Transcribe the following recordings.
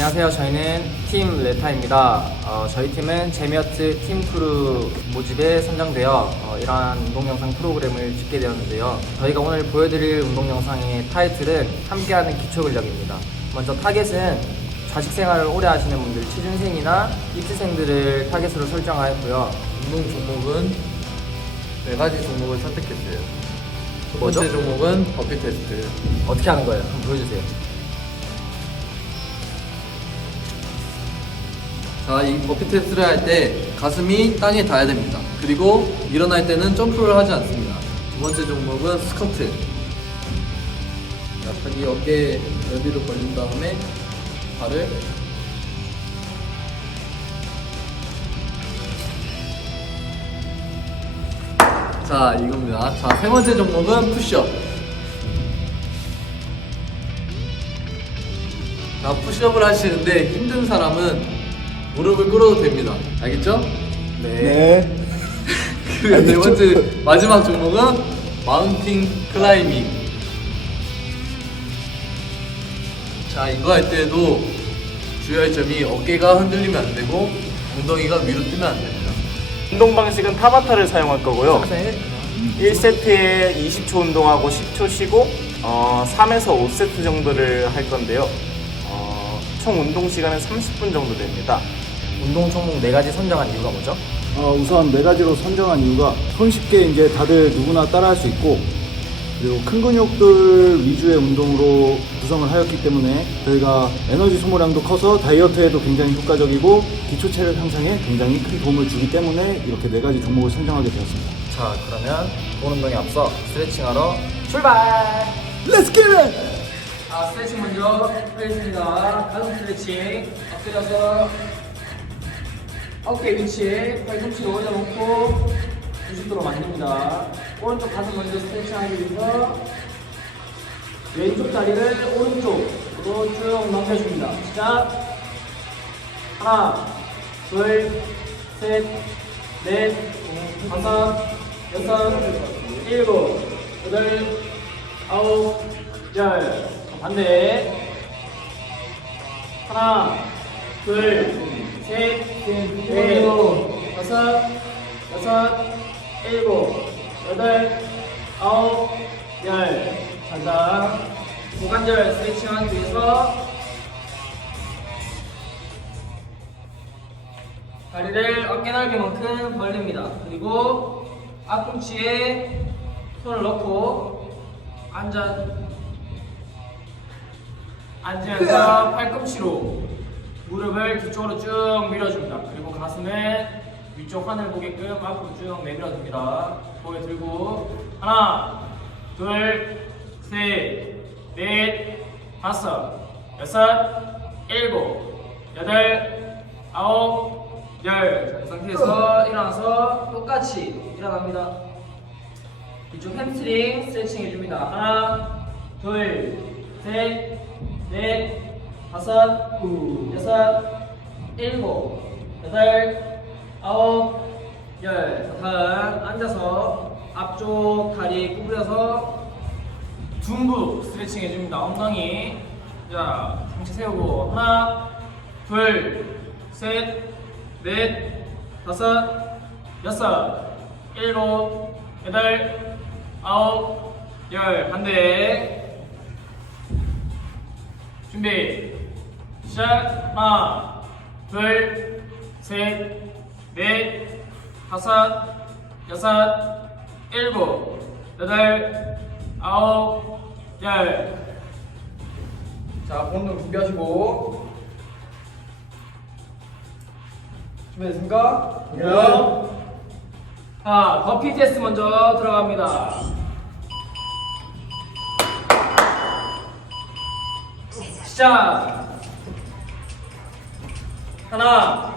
안녕하세요. 저희는 팀 레타입니다. 어, 저희 팀은 제미어트 팀 크루 모집에 선정되어 어, 이러한 운동 영상 프로그램을 찍게 되었는데요. 저희가 오늘 보여드릴 운동 영상의 타이틀은 함께하는 기초 근력입니다. 먼저 타겟은 자식 생활을 오래 하시는 분들, 취준생이나 입시생들을 타겟으로 설정하였고요. 운동 종목은 네 가지 종목을 선택했어요. 첫 뭐죠? 번째 종목은 버피 테스트. 어떻게 하는 거예요? 한번 보여주세요. 자, 이 버피 테스트를 할 때 가슴이 땅에 닿아야 됩니다. 그리고 일어날 때는 점프를 하지 않습니다. 두 번째 종목은 스쿼트. 자, 자기 어깨 여기로 벌린 다음에 발을 자, 이겁니다. 자, 세 번째 종목은 푸시업. 자, 푸시업을 하시는데 힘든 사람은 무릎을 꿇어도 됩니다. 알겠죠? 네. 그리고 네 번째 마지막 종목은 마운틴 클라이밍. 자, 이거 할 때도 주의할 점이 어깨가 흔들리면 안 되고 엉덩이가 위로 뜨면 안 됩니다. 운동 방식은 타바타를 사용할 거고요. 1세트에 20초 운동하고 10초 쉬고 어, 3에서 5세트 정도를 할 건데요. 어, 총 운동 시간은 30분 정도 됩니다. 운동 종목 4가지 선정한 이유가 뭐죠? 어, 우선 네 가지로 선정한 이유가 손쉽게 이제 다들 누구나 따라할 수 있고 그리고 큰 근육들 위주의 운동으로 구성을 하였기 때문에 저희가 에너지 소모량도 커서 다이어트에도 굉장히 효과적이고 기초 체력 향상에 굉장히 큰 도움을 주기 때문에 이렇게 네 가지 종목을 선정하게 되었습니다. 자, 그러면 본 운동에 앞서 스트레칭하러 출발! Let's get it! 자, 스트레칭 먼저 하겠습니다. 가슴 스트레칭. 엎드려서 어깨 위치, 팔꿈치를 올려놓고 90도로 만듭니다. 오른쪽 가슴 먼저 스트레칭 하기 위해서 왼쪽 다리를 오른쪽으로 쭉 넘겨줍니다. 시작! 하나, 둘, 셋, 넷, 다섯, 여섯, 일곱, 여덟, 아홉, 열. 반대. 하나, 둘, 셋, 넷, 다섯, 여섯, 일곱, 여덟, 아홉, 열. 자 자. 고관절 스트레칭 하기 위해서 다리를 어깨 넓이만큼 벌립니다. 그리고 앞꿈치에 손을 넣고 앉아 앉으면서 팔꿈치로 무릎을 뒤쪽으로 쭉 밀어줍니다. 그리고 가슴을 위쪽 하늘 보게끔 앞으로 쭉 내밀어줍니다. 고개 들고 하나, 둘, 셋, 넷, 다섯, 여섯, 일곱, 여덟, 아홉, 열. 자, 이 상태에서 일어나서 똑같이 일어납니다. 이쪽 햄스트링 스트레칭 해줍니다. 하나, 둘, 셋, 넷, 다섯, 여섯, 일곱, 여덟, 아홉, 열. 자, 다음 앉아서 앞쪽 다리 구부려서 둔부 스트레칭 해줍니다. 엉덩이. 자, 상체 세우고 하나, 둘, 셋, 넷, 다섯, 여섯, 일곱, 여덟, 아홉, 열. 반대. 준비. 시작. 하나, 둘, 셋, 넷, 다섯, 여섯, 일곱, 여덟, 아홉, 열. 자, 본동 준비하시고. 준비됐습니까? 네. 자, 버피 테스트 먼저 들어갑니다. 시작. 하나,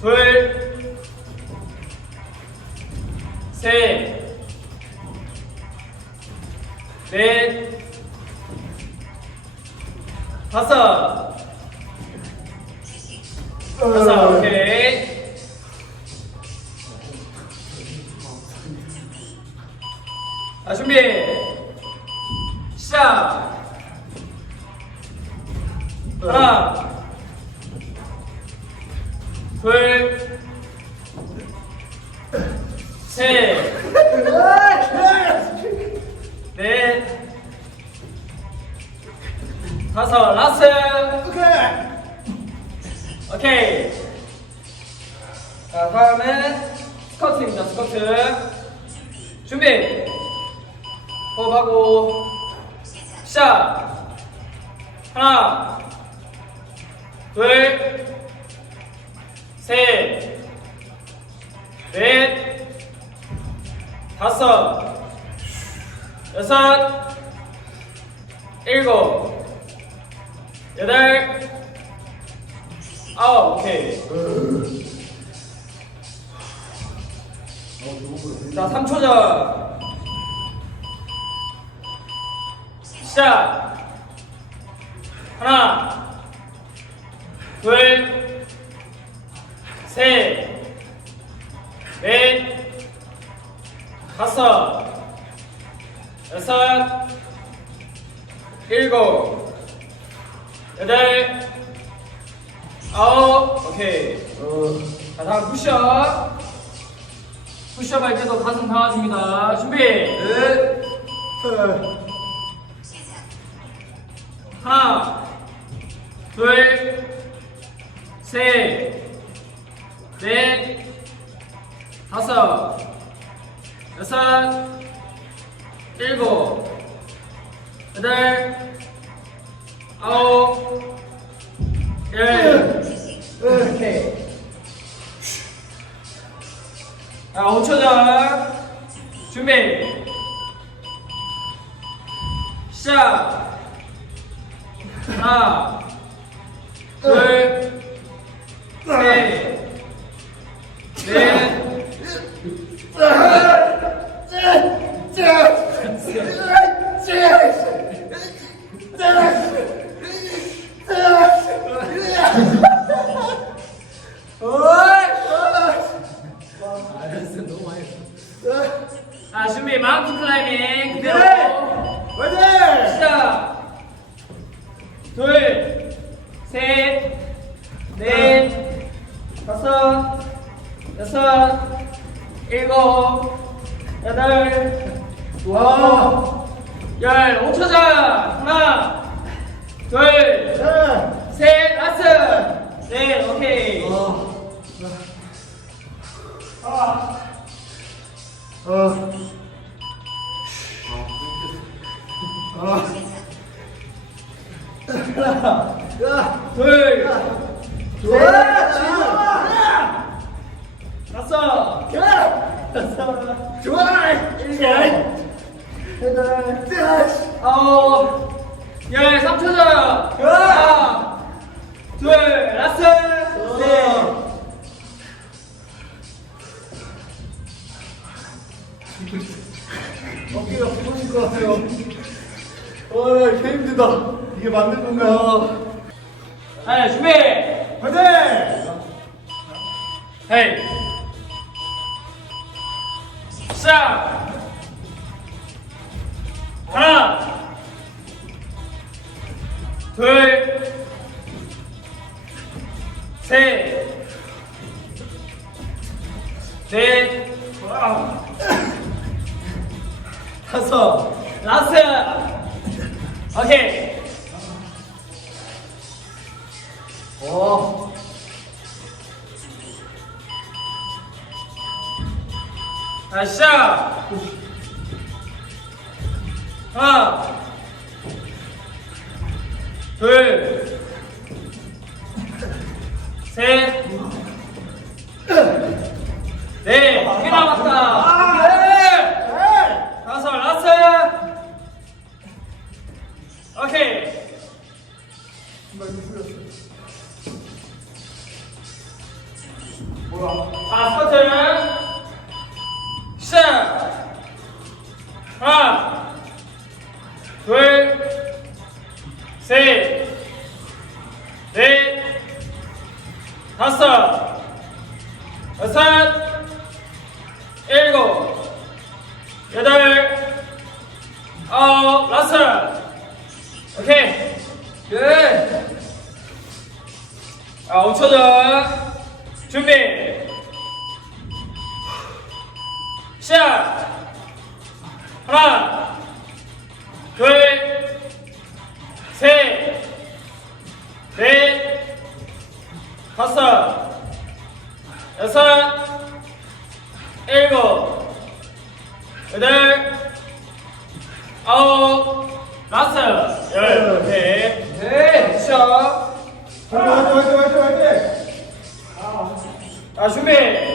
둘, 셋, 넷, 다섯, 다섯, 오케이. 자, 준비. 시작. 하나, 둘, 셋, 넷, 다섯, 라스트. 오케이. 자, 다음은 스쿼트입니다. 스쿼트. 준비. 호흡하고 시작. 하나, 둘, 셋, 넷, 다섯, 여섯, 일곱, 여덟, 아홉, 오케이. 자, 3초 전. 시작. 하나, 둘, 셋, 넷, 다섯, 여섯, 일곱, 여덟, 아홉, 오케이. 자, 다음 푸시업. 푸시업 할 때도 가슴 강화줍니다. 준비. 네. 하나, 둘, 셋, 넷, 다섯, 여섯, 일곱, 여덟, 아홉, 열. 오케이. 자, 5초 전. 준비. 시작. 하나, 둘, 셋, 넷, 자, 준비. 마운틴 클라이밍. 그대로. 시작. 둘, 셋, 넷, 다섯, 여섯, 일곱, 여덟, 아홉, 열. 5초 전. 하나, 둘, 셋, 라스. 넷, 오케이. 둘, 셋, 하나, 둘, 셋, 넷, 다섯, 라스트. 오케이. 어. 자, 시작! 하나, 둘, 셋, 여덟, 아홉, 라스트. 오케이. 굿. 아, 5초 전. 준비. 시작. 하나, 둘, 셋, 넷, 다섯, 여섯, 일곱, 여덟, 아홉, 라스, 열, 네, 네, 시작. 화이팅, 화이팅, 화이팅, 화이팅. 아, 준비.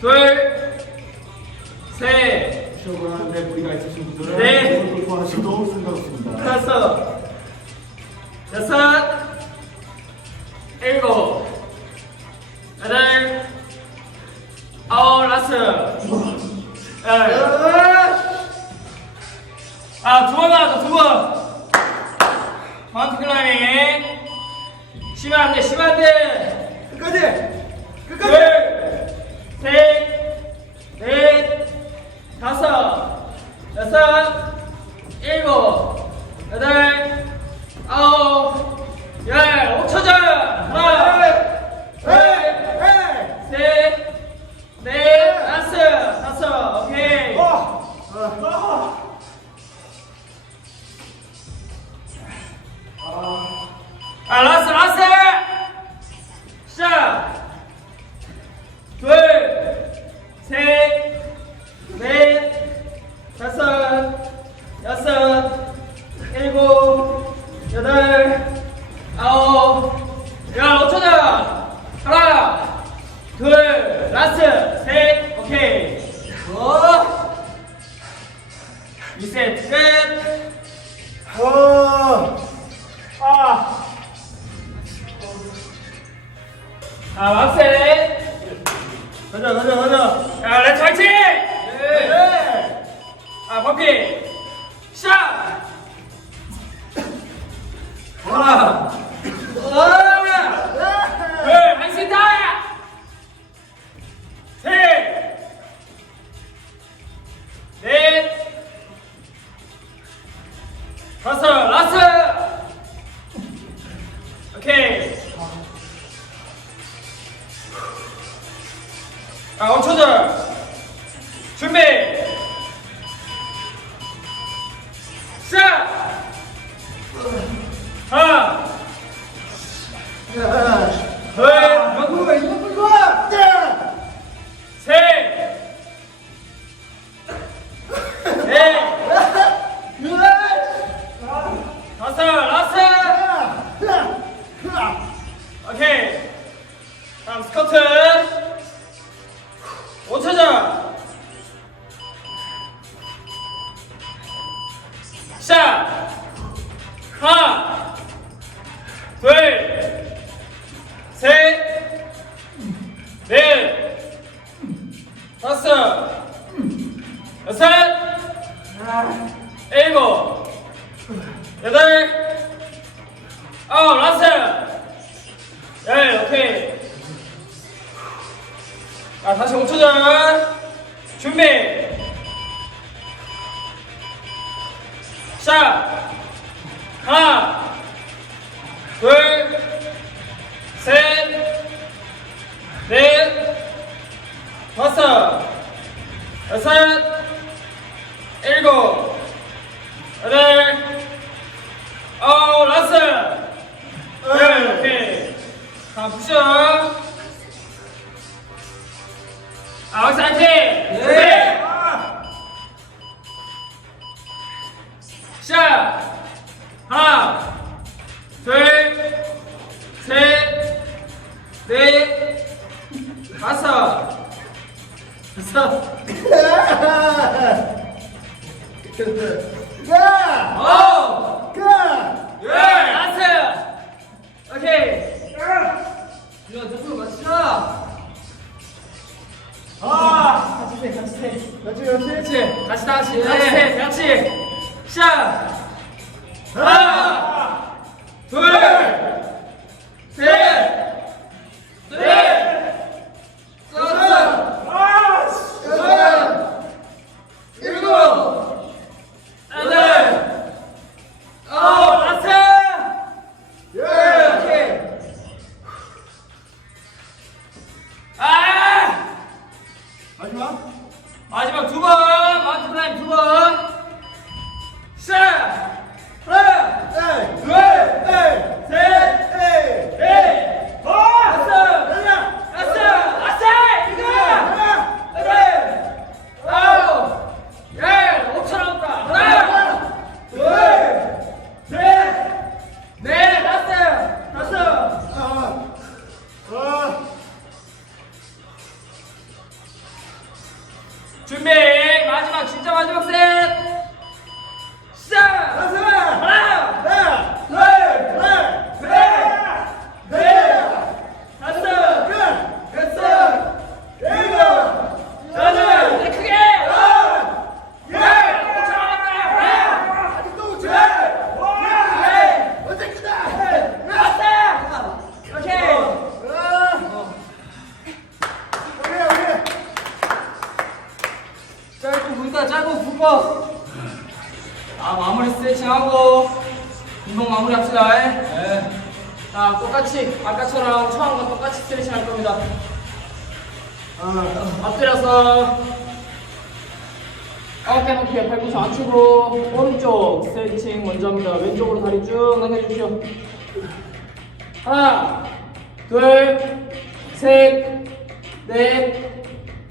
둘, 셋, 시험을 하는데 무리가 있으신 분들은 네. 골프 하셔도 상관없습니다. 다섯, 여섯, さん英語ただい 다섯 오케이. 다음 스쿼트. 5차전. 是 넷, 다섯, 여섯, 다섯. 시작! 하나, 하나, 둘, 셋. 넷, 다 짧고 굵어 아 마무리 스트레칭하고 운동 마무리 합시다. 네. 자 똑같이 아까처럼 처음 과 똑같이 스트레칭 할 겁니다. 아, 엎드려서. 어깨 높이 팔꿈치 안 치고 오른쪽 스트레칭 먼저 합니다. 왼쪽으로 다리 쭉 당겨주시오. 하나 둘 셋 넷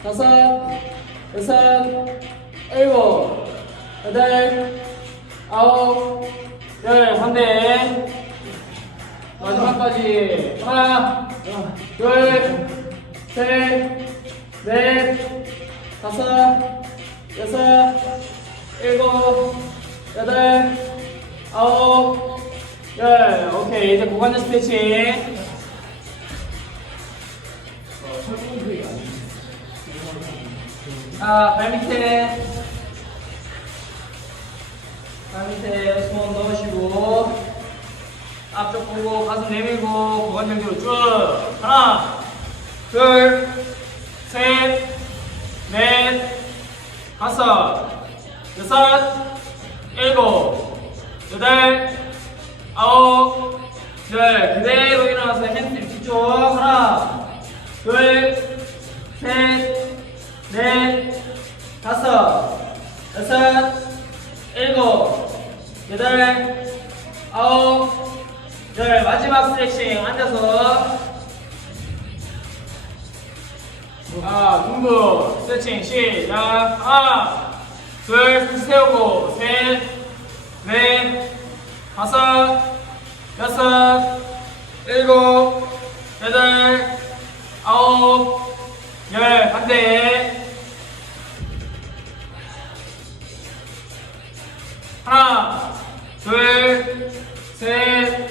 다섯 여섯 일곱 여덟 아홉 열 반대 마지막까지. 하나 둘 셋 넷 다섯 여섯 일곱 여덟 아홉 열. 오케이 이제 고관절 스트레칭 아, 발밑에 발밑에 손 넣으시고 앞쪽 보고 가슴 내밀고 고관절 뒤로 쭉. 하나 둘셋넷 다섯 여섯 일곱 여덟 아홉 열. 그대로 일어나서 햄스트링 뒤쪽. 하나 둘셋 넷, 다섯, 여섯, 일곱, 여덟, 아홉, 열. 마지막 스트레칭 앉아서. 아, 둥근 스트레칭 시작. 하나, 둘, 등 세우고, 셋, 넷, 다섯, 여섯, 일곱, 여덟, 아홉, 열. 반대. 하나, 둘, 셋,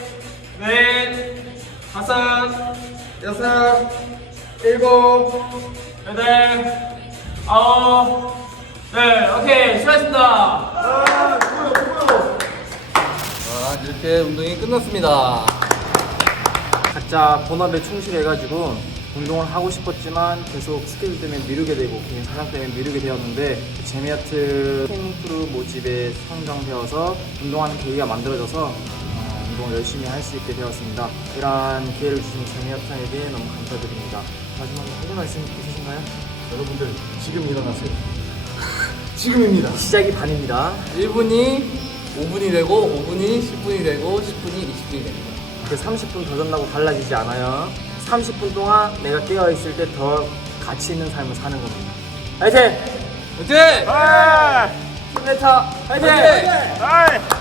넷, 다섯, 여섯, 일곱, 여덟, 아홉, 열. 오케이, 수고하셨습니다. 이렇게 운동이 끝났습니다. 각자 본업에 충실해가지고 운동을 하고 싶었지만 계속 스케줄 때문에 미루게 되고 개인 사정 때문에 미루게 되었는데 제미아트 팀프루 모집에 선정되어서 운동하는 계기가 만들어져서 어, 운동을 열심히 할 수 있게 되었습니다. 이러한 기회를 주신 제미아트에게 너무 감사드립니다. 마지막으로 하실 말씀 있으신가요? 여러분들 지금 일어나세요 지금입니다 시작이 반입니다. 1분이 5분이 되고 5분이 10분이 되고 10분이 20분이 됩니다. 그 30분 더 잔다고 달라지지 않아요. 30분 동안 내가 깨어 있을 때 더 가치 있는 삶을 사는 겁니다. 화이팅! 화이팅! 팀레터 화이팅! 화이팅! 아이.